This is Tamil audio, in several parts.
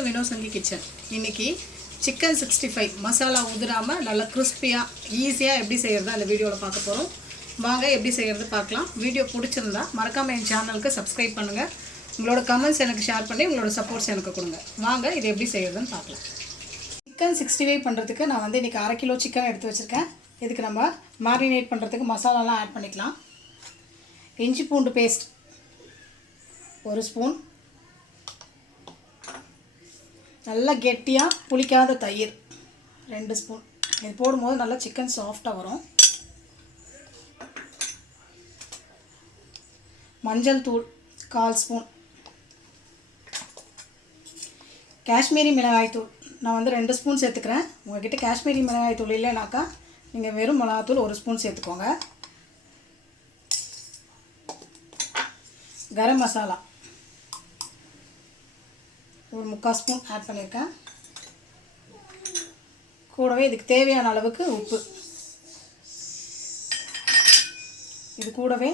இன்னைக்கு சிக்கன் சிக்ஸ்டி ஃபைவ். மசாலா உதிராமல் நல்லா கிறிஸ்பியாக ஈஸியாக எப்படி செய்கிறதா அந்த வீடியோவில் பார்க்க போகிறோம் வாங்க எப்படி செய்கிறது பார்க்கலாம். வீடியோ பிடிச்சிருந்தா மறக்காமல் என் சேனலுக்கு சப்ஸ்கிரைப் பண்ணுங்கள் உங்களோட கமெண்ட்ஸ் எனக்கு ஷேர் பண்ணி உங்களோட சப்போர்ட்ஸ் எனக்கு கொடுங்க. வாங்க இது எப்படி செய்கிறதுன்னு பார்க்கலாம். சிக்கன் சிக்ஸ்டி ஃபைவ் பண்ணுறதுக்கு நான் வந்து இன்றைக்கி அரை கிலோ சிக்கன் எடுத்து வச்சுருக்கேன். இதுக்கு நம்ம மேரினேட் பண்ணுறதுக்கு மசாலாலாம் ஆட் பண்ணிக்கலாம். இஞ்சி பூண்டு பேஸ்ட் ஒரு ஸ்பூன் நல்லா கெட்டியாக புளிக்காத தயிர். ரெண்டு ஸ்பூன். இது போடும்போது நல்லா சிக்கன் சாஃப்டாக வரும். மஞ்சள் தூள் கால் ஸ்பூன். காஷ்மீரி மிளகாய் தூள். நான் வந்து ரெண்டு ஸ்பூன் சேர்த்துக்கிறேன். உங்கள்கிட்ட காஷ்மீரி மிளகாய் தூள் இல்லைனாக்கா நீங்கள் வெறும் மிளகாத்தூள் ஒரு ஸ்பூன் சேர்த்துக்கோங்க. கரம் மசாலா. ஒரு முக்கால் ஸ்பூன் ஆட் பண்ணியிருக்கேன். கூடவே இதுக்கு தேவையான அளவுக்கு உப்பு. இது கூடவே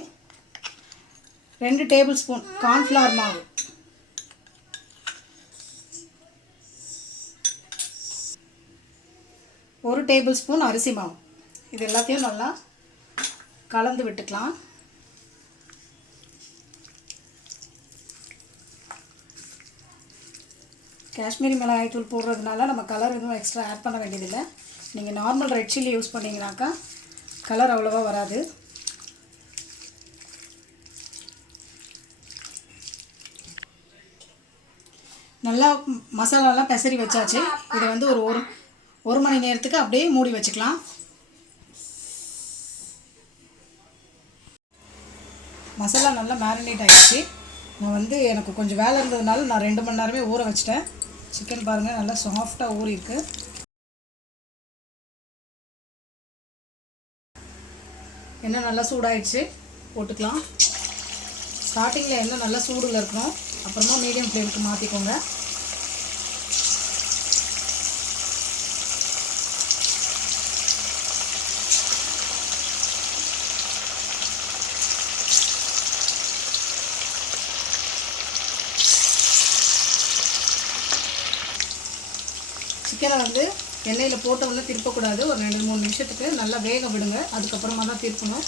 ரெண்டு டேபிள் ஸ்பூன் கார்ன்ஃப்ளவர் மாவு. ஒரு டேபிள் ஸ்பூன் அரிசி மாவு. இது எல்லாத்தையும் நல்லா கலந்து விட்டுக்கலாம். காஷ்மீரி மிளகாய் தூள் போடுறதுனால நம்ம கலர் எதுவும் எக்ஸ்ட்ரா ஆட் பண்ண வேண்டியதில்லை. நீங்கள் நார்மல் ரெட் சில்லி யூஸ் பண்ணிங்கனாக்கா கலர் அவ்வளோவா வராது. நல்லா மசாலாலாம் பெசரி வச்சாச்சு. இதை வந்து ஒரு ஒரு ஒரு மணி நேரத்துக்கு அப்படியே மூடி வச்சுக்கலாம். மசாலா நல்லா மேரினேட் ஆகிடுச்சு நான் வந்து எனக்கு கொஞ்சம் வேலை இருந்ததுனால நான் ரெண்டு மணி நேரமே ஊற வச்சிட்டேன். சிக்கன் பாருங்கள் நல்லா சாஃப்டாக ஊறி இருக்கு எண்ணெய் நல்லா சூடாயிடுச்சு போட்டுக்கலாம். ஸ்டார்டிங்கில் எண்ணெய் நல்லா சூடில் இருக்கணும். அப்புறமா மீடியம் ஃப்ளேமுக்கு மாற்றிக்கோங்க சிக்கனை வந்து எண்ணெயில் போட்ட உடனே திருப்பக்கூடாது. ஒரு ரெண்டு மூணு நிமிஷத்துக்கு நல்லா வேக விடுங்க. அதுக்கப்புறமா தான் திருப்பணும்.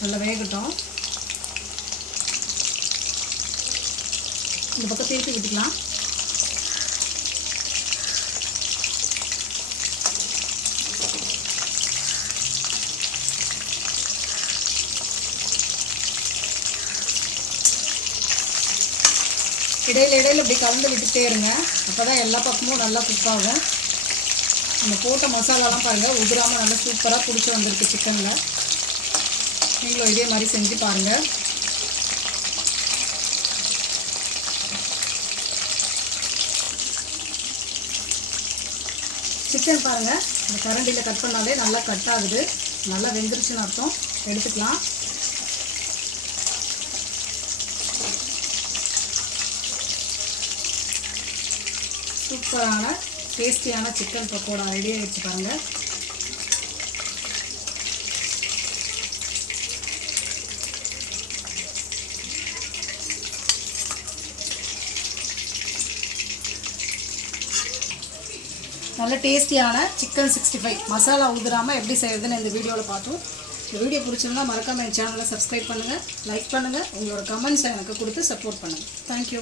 நல்லா வேகட்டும். இந்த பக்கம் திருப்பி விட்டுக்கலாம். இடையில இடையில் இப்படி கலந்து விட்டுட்டே இருங்க. அப்போ தான் எல்லா பக்கமும் நல்லா குக் ஆகும். நம்ம போட்ட மசாலாலாம் பாருங்கள் உதிராமல் நல்லா சூப்பராக பிடிச்சி வந்திருக்கு சிக்கனில் நீங்களும் இதே மாதிரி செஞ்சு பாருங்கள் சிக்கன் பாருங்கள் இந்த கரண்டியில் கட் பண்ணாலே நல்லா கட் ஆகுது. நல்லா வெந்துருச்சுன்னு அர்த்தம். எடுத்துக்கலாம். சூப்பரான டேஸ்டியான சிக்கன் பக்கோடா ரெடி ஆகிடுச்சு பாருங்கள் நல்ல டேஸ்டியான சிக்கன் சிக்ஸ்டி ஃபைவ். மசாலா உதிராமல் எப்படி செய்யறதுன்னு இந்த வீடியோவில் பார்த்தோம். இந்த வீடியோ பிடிச்சிருந்தா மறக்காம என் சேனலை சப்ஸ்கிரைப் பண்ணுங்கள் லைக் பண்ணுங்கள் உங்களோட கமெண்ட்ஸை எனக்கு கொடுத்து சப்போர்ட் பண்ணுங்கள் தேங்க்யூ